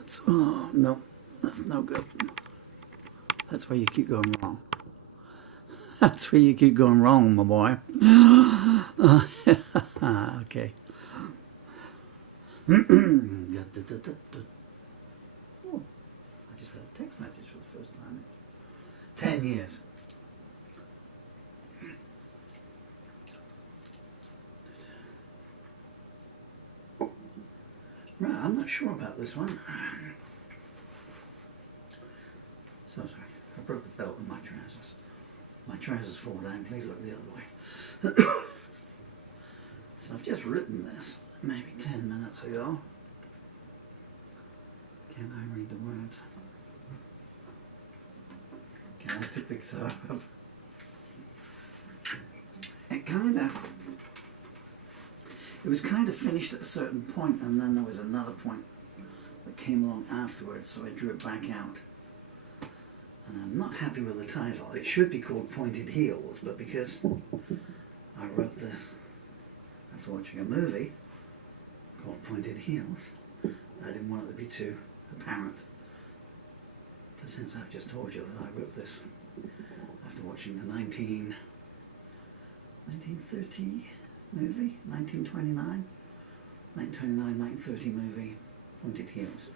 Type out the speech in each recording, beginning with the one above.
That's, oh, no, that's no good. That's where you keep going wrong. That's where you keep going wrong, my boy. Okay. Oh, I just had a text message for the first time in 10 years. Right, I'm not sure about this one. So sorry, I broke the belt with my trousers. My trousers fall down, please look the other way. So I've just written this maybe 10 minutes ago. Can I read the words? Can I pick the guitar up? It was kind of finished at a certain point, and then there was another point that came along afterwards, so I drew it back out. And I'm not happy with the title. It should be called Pointed Heels, but because I wrote this after watching a movie called Pointed Heels, I didn't want it to be too apparent. But since I've just told you that I wrote this after watching the 1930 movie, 1929, 1930 movie, Pointed Heels,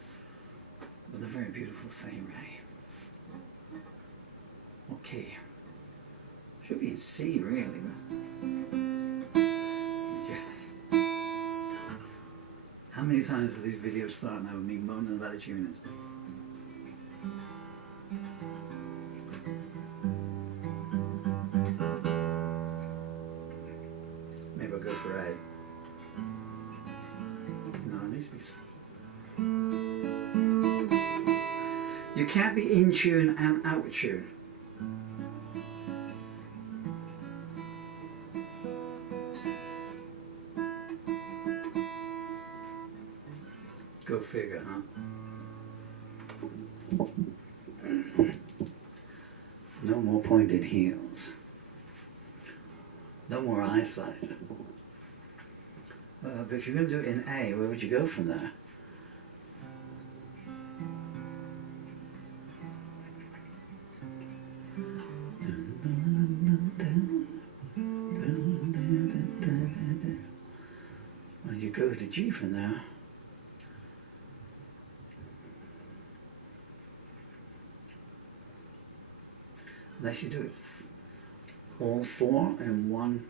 with a very beautiful Prairie. Okay, should be in C really, but how many times do these videos start now with me moaning about the tuners? Maybe I'll go for A. No, it needs to be C. You can't be in tune and out of tune. Go figure, huh? No more pointed heels. No more eyesight. But if you're going to do it in A, where would you go from there? Well, you go to G from there. Unless you do it all four in one.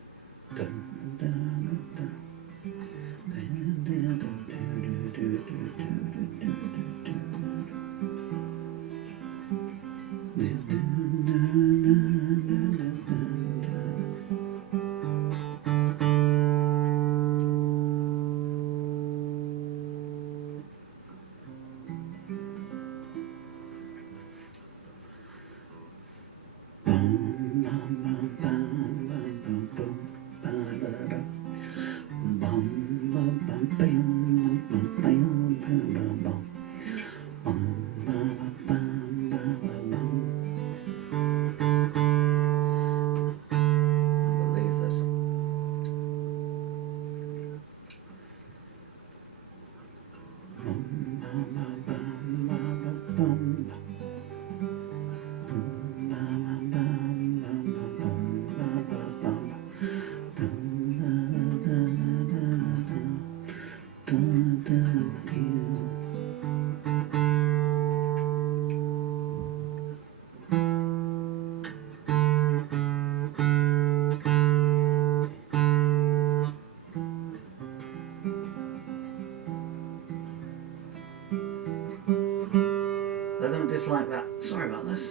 I don't dislike that. Sorry about this.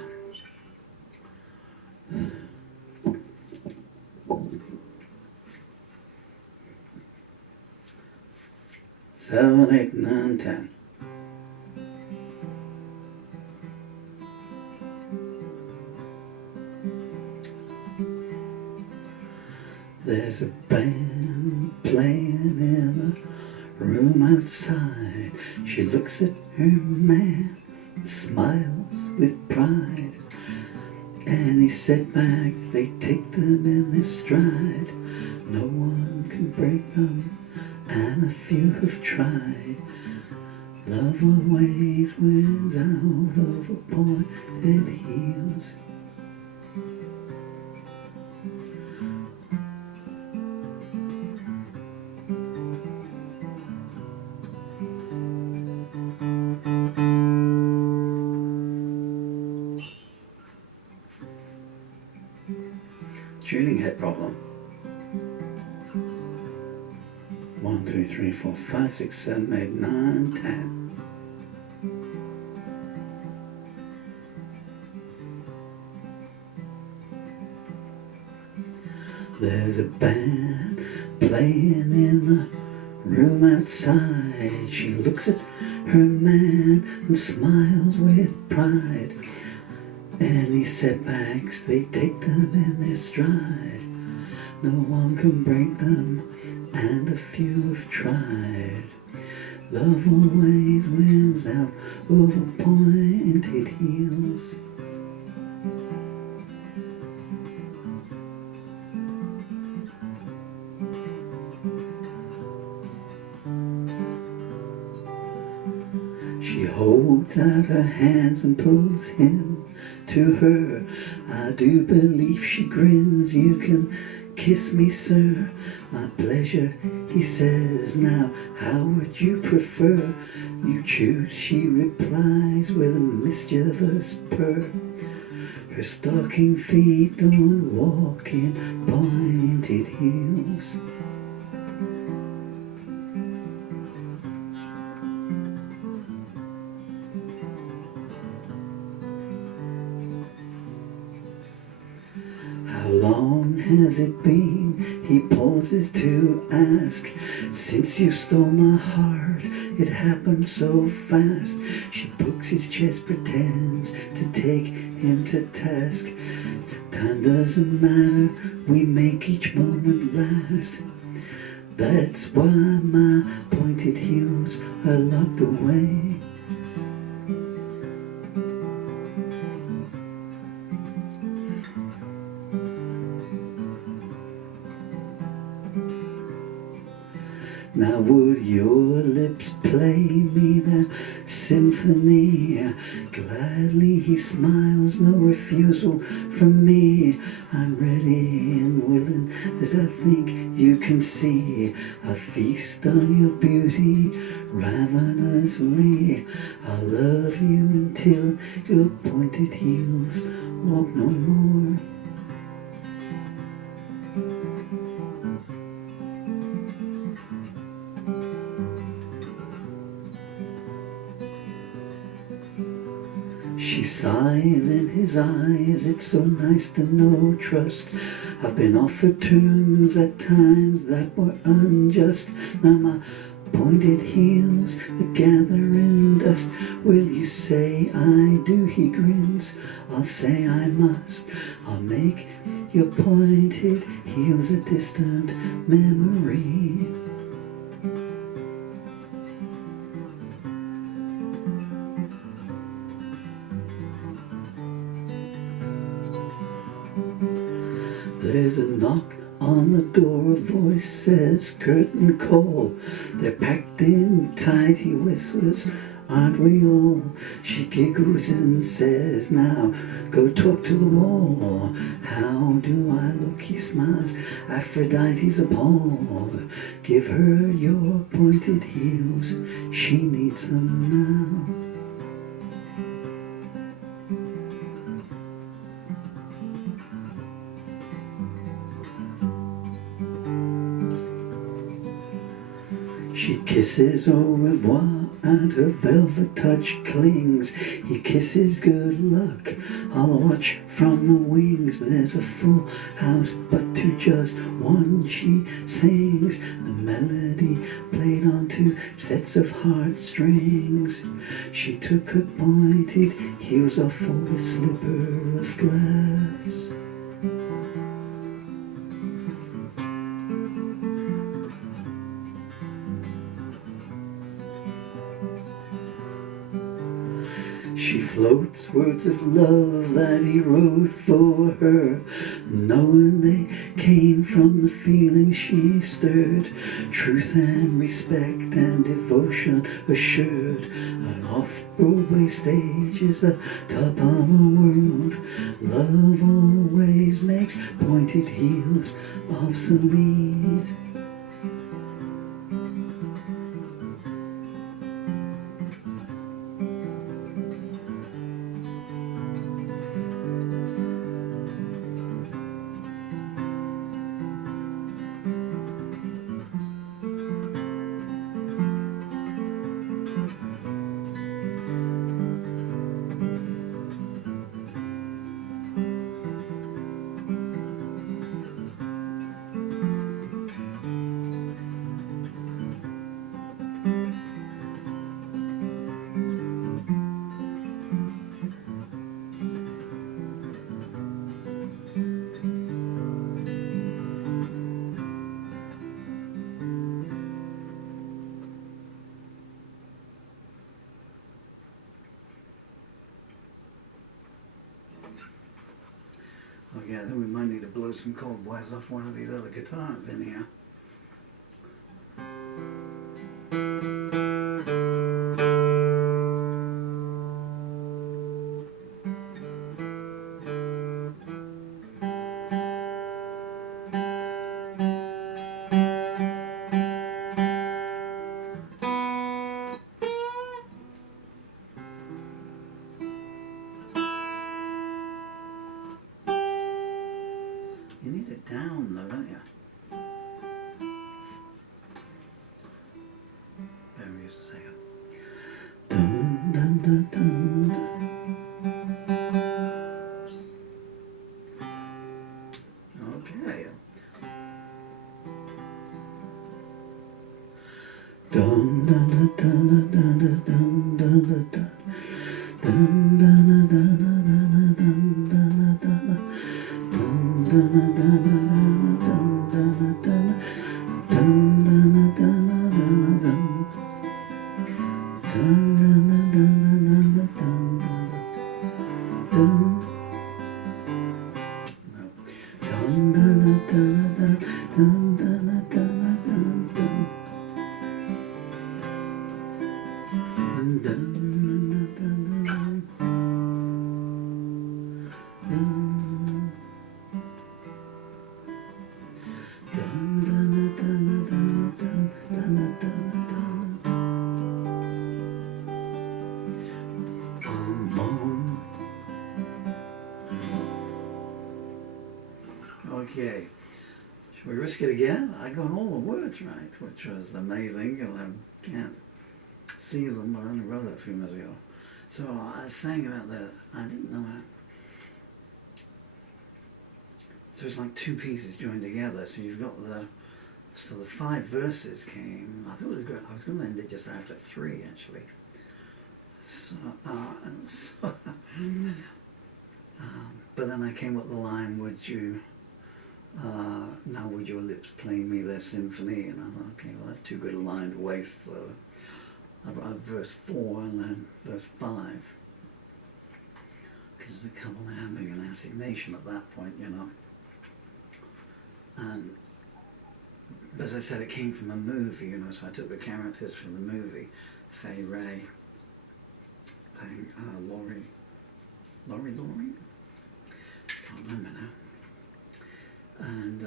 Seven, 8, 9, 10. There's a band playing in the room outside. She looks at her man, smiles with pride. Any setbacks, they take them in their stride. No one can break them, and a few have tried. Love always wins out of pointed heels. Tuning head problem. 1, 2, 3, 4, 5, 6, 7, 8, 9, 10. There's a band playing in the room outside. She looks at her man and smiles with pride. Any setbacks, they take them in their stride. No one can break them, and a few have tried. Love always wins out over pointed heels. She holds out her hands and pulls him to her. I do believe she grins. You can kiss me, sir. My pleasure, he says. Now, how would you prefer? You choose, she replies with a mischievous purr. Her stocking feet don't walk in pointed heels. How long has it been? He pauses to ask. Since you stole my heart, it happened so fast. She pokes his chest, pretends to take him to task. Time doesn't matter, we make each moment last. That's why my pointed heels are locked away. Now would your lips play me the symphony? Gladly he smiles, no refusal from me. I'm ready and willing, as I think you can see. I feast on your beauty ravenously. I'll love you until your pointed heels walk no more. She sighs in his eyes, it's so nice to know trust. I've been offered terms at times that were unjust. Now my pointed heels are gathering dust. Will you say I do? He grins. I'll say I must. I'll make your pointed heels a distant memory. There's a knock on the door, a voice says, curtain call. They're packed in tight, he whispers, aren't we all? She giggles and says, now go talk to the wall. How do I look? He smiles, Aphrodite's appalled. Give her your pointed heels, she needs them now. She kisses au revoir and her velvet touch clings. He kisses good luck, I'll watch from the wings. There's a full house but to just one she sings. The melody played on 2 sets of heartstrings. She took her pointed heels off for a slipper of glass. She floats words of love that he wrote for her, knowing they came from the feeling she stirred. Truth and respect and devotion assured. An off-Broadway stage is the top of the world. Love always makes pointed heels obsolete. Okay, then we might need to blow some cold boys off one of these other guitars in here. You need it down though, don't you? Bear with me just a second. Dun, dun, dun, dun. Okay. Dun, dun, dun, dun, dun, dun, dun, dun, dun, dun. Dun, dun, dun, dun, dun, dun, dun, dun, dun. Okay, shall we risk it again? I got all the words right, which was amazing. I can't see them, but I only wrote it a few minutes ago. So I was saying about I didn't know how. So it's like two pieces joined together. So you've got the 5 verses came. I thought it was good. I was going to end it just after 3 actually. So, but then I came up with the line, would you, now would your lips play me their symphony? And I thought, okay, well that's too good a line to waste. So I've verse 4 and then verse 5. Because there's a couple having an assignation at that point, you know. And as I said, it came from a movie, you know, so I took the characters from the movie. Prairie playing Laurie? Can't remember now. And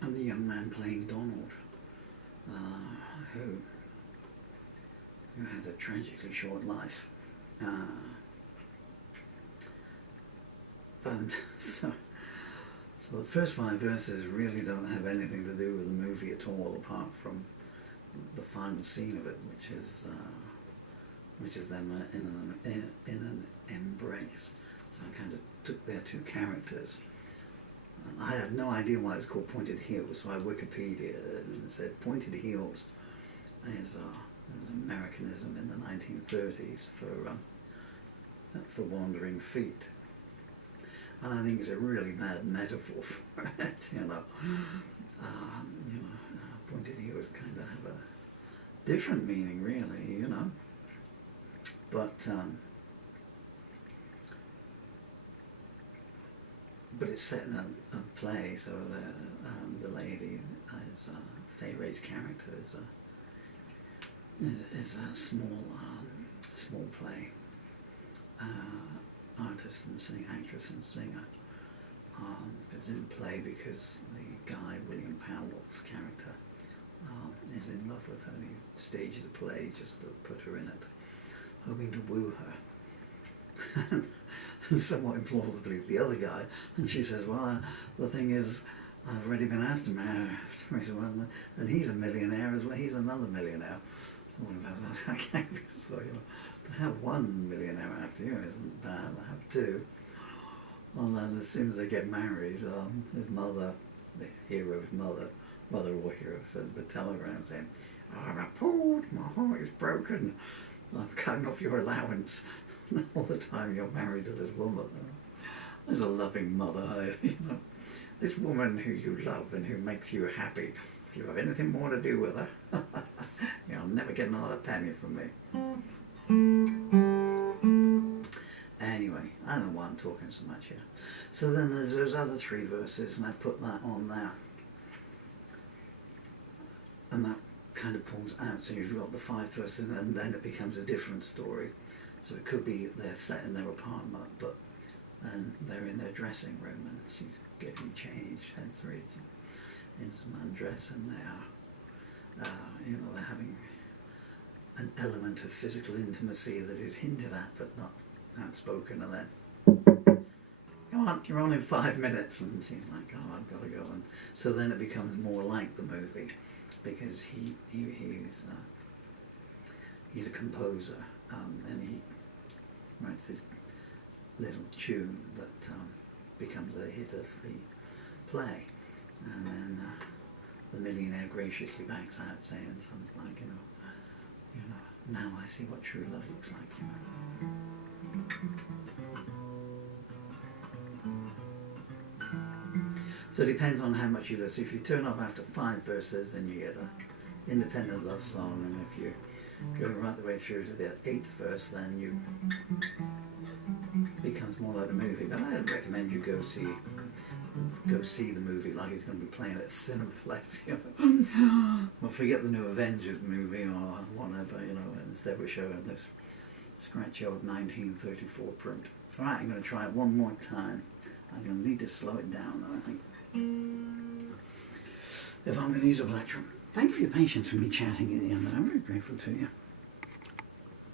the young man playing Donald, who had a tragically short life. And so the first 5 verses really don't have anything to do with the movie at all, apart from the final scene of it, which is them in an embrace. So I kind of took their 2 characters. I had no idea why it's called Pointed Heels, so I Wikipedia and it said Pointed Heels is Americanism in the 1930s for wandering feet. And I think it's a really bad metaphor for it, you know. Pointed heels kind of have a different meaning, really, you know. but it's set in a play, so the lady is Prairie's character is a small play artist and actress and singer. It's in play because the guy, William Powell's character, is in love with her, and he stages a play just to put her in it, hoping to woo her. And somewhat implausibly the other guy, and she says, well, the thing is, I've already been asked to marry her. He said, well, and he's a millionaire as well, he's another millionaire. So what about that? I can't be so, to have one millionaire after you isn't bad, I have two. And then as soon as they get married, his mother, the hero's mother or hero, sends a telegram saying, I'm appalled, my heart is broken, I'm cutting off your allowance. All the time you're married to this woman. There's a loving mother, this woman who you love and who makes you happy. If you have anything more to do with her, you'll never get another penny from me. Anyway, I don't know why I'm talking so much here. So then there's those other 3 verses, and I put that on there. And that kind of pulls out, so you've got the 5 verses, and then it becomes a different story. So it could be they're set in their apartment, but then they're in their dressing room and she's getting changed, hence her in some undress, and they are, they're having an element of physical intimacy that is hinted at but not outspoken, and then, come on, you're on in 5 minutes, and she's like, oh, I've got to go. And so then it becomes more like the movie, because he's a composer, and he writes this little tune that becomes a hit of the play, and then the millionaire graciously backs out, saying something like, now I see what true love looks like, So it depends on how much you listen. If you turn off after 5 verses, then you get an independent love song, and if you go right the way through to the 8th verse, then you becomes more like a movie. But I recommend you go see the movie like it's going to be playing at Cineplex. Or forget the new Avengers movie or whatever. Instead we're showing this scratchy old 1934 print. All right, I'm going to try it one more time. I'm going to need to slow it down, though, I think, if I'm going to use a plectrum. Thank you for your patience with me chatting at the end. I'm very grateful to you.